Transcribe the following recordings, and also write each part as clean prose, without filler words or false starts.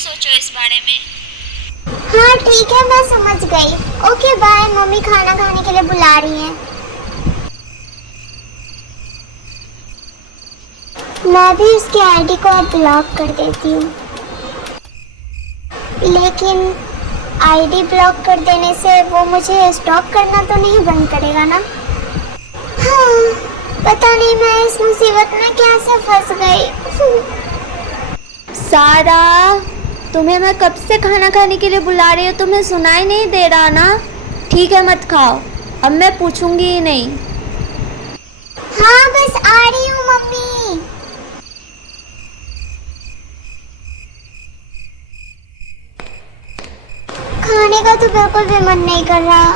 सोचो इस बारे में। हाँ ठीक है, मैं समझ गई। ओके बाय, मम्मी खाना खाने के लिए बुला रही हैं। मैं भी उसकी आईडी को अब ब्लॉक कर देती हूँ। लेकिन आईडी ब्लॉक कर देने से वो मुझे स्टॉक करना तो नहीं बंद करेगा ना? हाँ, पता नहीं मैं इस मुसीबत में कैसे फंस गई। सारा, तुम्हें मैं कब से खाना खाने के लिए बुला रही हूँ, तुम्हें सुनाई नहीं दे रहा ना? ठीक है मत खाओ, अब मैं पूछूंगी ही नहीं। हाँ बस आ रही हूँ मम्मी। खाने का तो बिल्कुल भी मन नहीं कर रहा,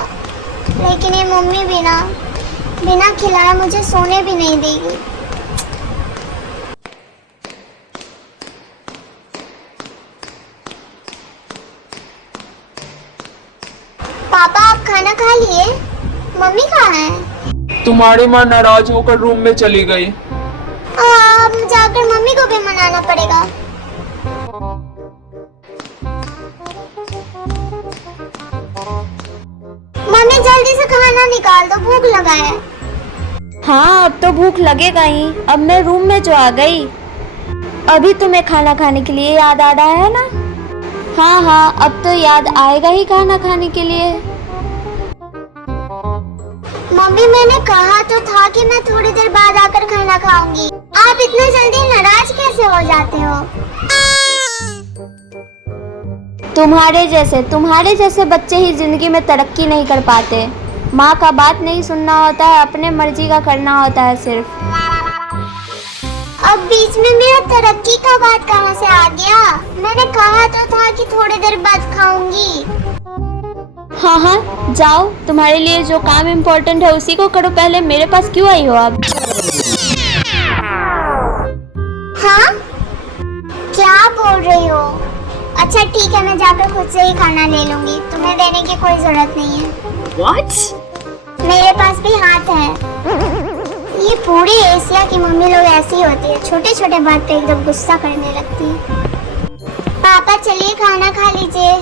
लेकिन ये मम्मी भी ना बिना खिलाए मुझे सोने भी नहीं देगी। पापा आप खाना खा लिए? मम्मी कहाँ है? तुम्हारी माँ नाराज होकर रूम में चली गई। अब जाकर मम्मी को भी मनाना पड़ेगा। मम्मी जल्दी से खाना निकाल दो, भूख लगा है। हाँ अब तो भूख लगेगा ही, अब मैं रूम में जो आ गई। अभी तुम्हें खाना खाने के लिए याद आ रहा है ना? हाँ हाँ अब तो याद आएगा ही खाना खाने के लिए। मम्मी मैंने कहा तो था कि मैं थोड़ी देर बाद आकर खाना खाऊंगी। आप इतने जल्दी नाराज कैसे हो जाते हो? तुम्हारे जैसे बच्चे ही जिंदगी में तरक्की नहीं कर पाते। माँ का बात नहीं सुनना होता है, अपने मर्जी का करना होता है सिर्फ। अब बीच में मेरा तरक्की का बात कहाँ से आ गया? मैंने कहा तो था कि थोड़ी देर बाद खाऊंगी। हाँ हाँ जाओ, तुम्हारे लिए जो काम इम्पोर्टेंट है उसी को करो पहले। मेरे पास क्यों आई हो अब? हाँ क्या बोल रही हो? अच्छा ठीक है, मैं जाकर खुद से ही खाना ले लूंगी, तुम्हें देने की कोई जरूरत नहीं है। What? मेरे पास भी हाथ है। ये पूरी एशिया की मम्मी लोग ऐसी होती है, छोटे छोटे बात पे एकदम गुस्सा करने लगती है। पापा चलिए खाना खा लीजिए।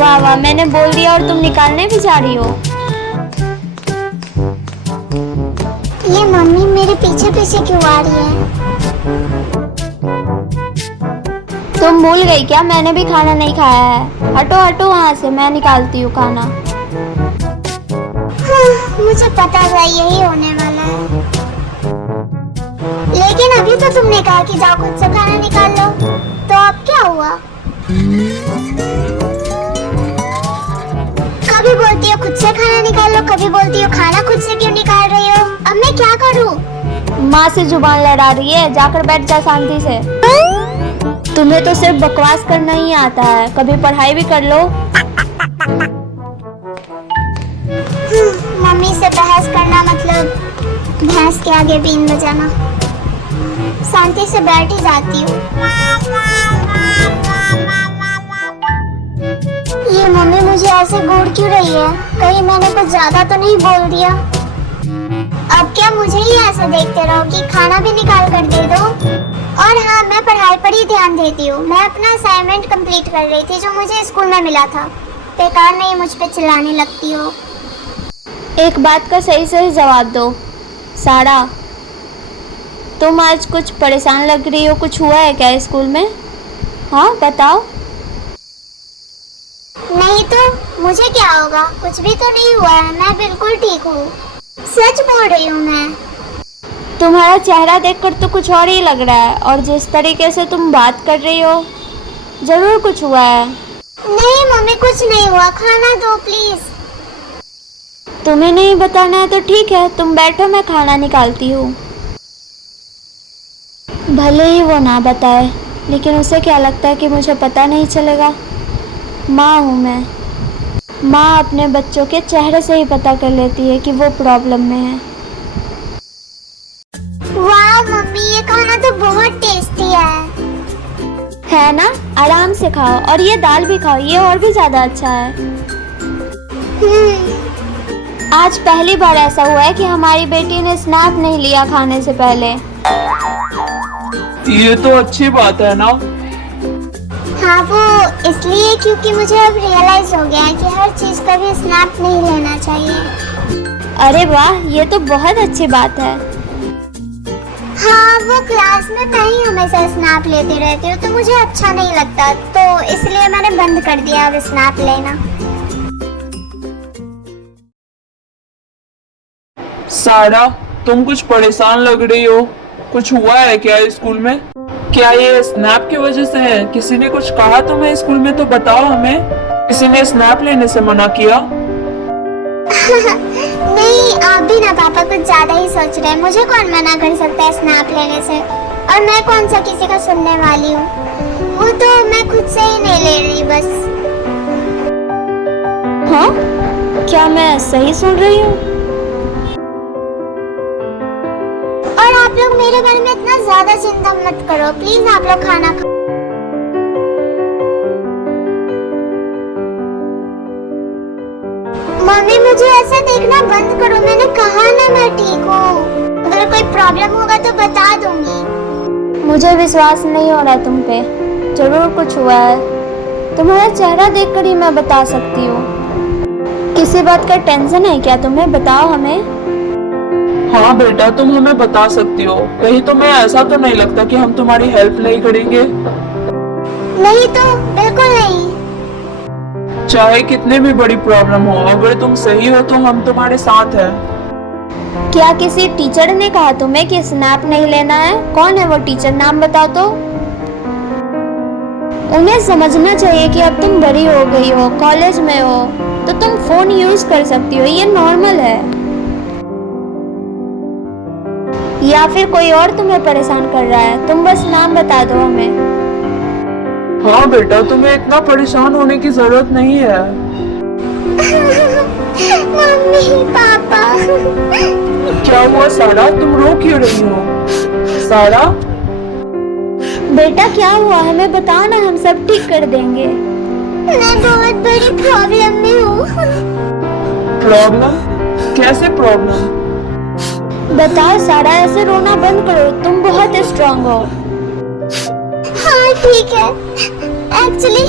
वाह वाह, मैंने बोल दिया और तुम निकालने भी जा रही हो। ये मम्मी मेरे पीछे पीछे क्यों आ रही है? तुम भूल गई क्या? मैंने भी खाना नहीं खाया है। हटो हटो वहाँ से, मैं निकालती हूँ खाना। मुझे पता था यही होने वाला है, लेकिन अभी तो तुमने कहा कि जाओ खुद से खाना निकाल लो, तो अब क्या हुआ? कभी बोलती हो खुद से खाना निकाल लो, कभी बोलती हो खाना खुद से क्यों निकाल रही हो? अब मैं क्या करूं? माँ से जुबान लड़ा रही है, जाकर बैठ जा शांति से। तुम्हें तो सिर्फ बकवास करना ही आता है, कभी पढ़ाई भी कर लो। मम्मी से बहस करना मतलब भैंस के आगे बीन बजाना। शांति से बैठ ही जाती हूँ। ये मम्मी मुझे ऐसे घूर क्यों रही है? कहीं मैंने कुछ ज्यादा तो नहीं बोल दिया? अब क्या मुझे ही ऐसे देखते रहो कि खाना भी निकाल कर दे दो? और हाँ, मैं पढ़ाई पर ही ध्यान देती हूँ। मैं अपना असाइनमेंट कंप्लीट कर रही थी जो मुझे स्कूल में मिला था। बेकार नहीं मुझ पे चिल्लाने लगती हो। एक बात का सही सही जवाब दो सारा, तुम आज कुछ परेशान लग रही हो। कुछ हुआ है क्या स्कूल में? हाँ बताओ। नहीं तो मुझे क्या होगा? कुछ भी तो नहीं हुआ है, मैं बिल्कुल ठीक हूँ। सच बोल रही हूँ मैं। तुम्हारा चेहरा देखकर तो कुछ और ही लग रहा है, और जिस तरीके से तुम बात कर रही हो जरूर कुछ हुआ है। नहीं मम्मी कुछ नहीं हुआ, खाना दो प्लीज। तुम्हें नहीं बताना है तो ठीक है, तुम बैठो, मैं खाना निकालती हूँ। भले ही वो ना बताए, लेकिन उसे क्या लगता है कि मुझे पता नहीं चलेगा? माँ हूँ मैं। माँ अपने बच्चों के चेहरे से ही पता कर लेती है कि वो प्रॉब्लम में है। वाह मम्मी, ये खाना तो बहुत टेस्टी है ना? आराम से खाओ, और ये दाल भी खाओ, ये और भी ज्यादा अच्छा है। आज पहली बार ऐसा हुआ है कि हमारी बेटी ने स्नैप नहीं लिया खाने से पहले। ये तो अच्छी बात है ना। हाँ वो इसलिए क्योंकि मुझे अब रियलाइज हो गया है कि हर चीज का भी स्नैप नहीं लेना चाहिए। अरे वाह, ये तो बहुत अच्छी बात है। हाँ वो क्लास में मैं ही हमेशा स्नैप लेती रहती हूँ तो मुझे अच्छा नहीं लगता, तो इसलिए मैंने बंद कर दिया अब स्नैप लेना। सारा, तुम कुछ परेशान लग रही हो। कुछ हुआ है क्या स्कूल में? क्या ये स्नैप की वजह से है? किसी ने कुछ कहा तुम्हें स्कूल में तो बताओ हमें। किसी ने स्नैप लेने से मना किया? नहीं, आप भी ना पापा कुछ ज्यादा ही सोच रहे हैं। मुझे कौन मना कर सकता है स्नैप लेने से, और मैं कौन सा किसी का सुनने वाली हूँ। वो तो मैं खुद से ही नहीं ले रही बस। हाँ, क्या मैं सही सुन रही हूँ? और आप लोग मेरे बारे में इतना ज्यादा चिंता मत करो, प्लीज आप लोग खाना खा। मम्मी मुझे ऐसा देखना बंद करो, मैंने कहा ना मैं ठीक हूँ। अगर कोई प्रॉब्लम होगा तो बता दूंगी। मुझे विश्वास नहीं हो रहा तुम पे। जरूर कुछ हुआ है। तुम्हारा चेहरा देखकर ही मैं बता सकती हूँ। किसी बात का टेंशन है क्या तुम्हें? बताओ हमें। हाँ बेटा, तुम हमें बता सकती हो। कहीं तुम्हें ऐसा तो नहीं लगता कि हम तुम्हारी हेल्प नहीं करेंगे? नहीं तो बिल्कुल नहीं। चाहे कितनी भी बड़ी प्रॉब्लम हो, अगर तुम सही हो तो हम तुम्हारे साथ हैं। क्या किसी टीचर ने कहा तुम्हें कि स्नैप नहीं लेना है? कौन है वो टीचर? नाम बताओ तो। उन्हें समझना चाहिए कि अब तुम बड़ी हो गई हो, कॉलेज में हो, तो तुम फोन यूज कर सकती हो, ये नॉर्मल है। या फिर कोई और तुम्हें परेशान कर रहा है? तुम बस नाम बता दो हमें। हाँ बेटा, तुम्हें इतना परेशान होने की जरूरत नहीं है। Mummy papa. क्या हुआ सारा? तुम रो क्यों रही हो? सारा, बेटा क्या हुआ? हमें बताओ ना, हम सब ठीक कर देंगे। मैं बहुत बड़ी प्रॉब्लम में हूँ। प्रॉब्लम? कैसे प्रॉब्लम? बताओ सारा, ऐसे रोना बंद करो। तुम बहुत स्ट्रांग हो। हाँ ठीक है, एक्चुअली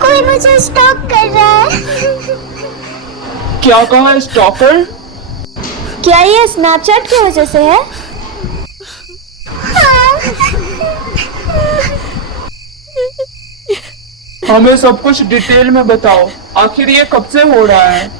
कोई मुझे स्टॉक कर रहा है। क्या कहा? स्टॉकर? क्या ये स्नैपचैट की वजह से है? हाँ। हमें सब कुछ डिटेल में बताओ। आखिर ये कब से हो रहा है?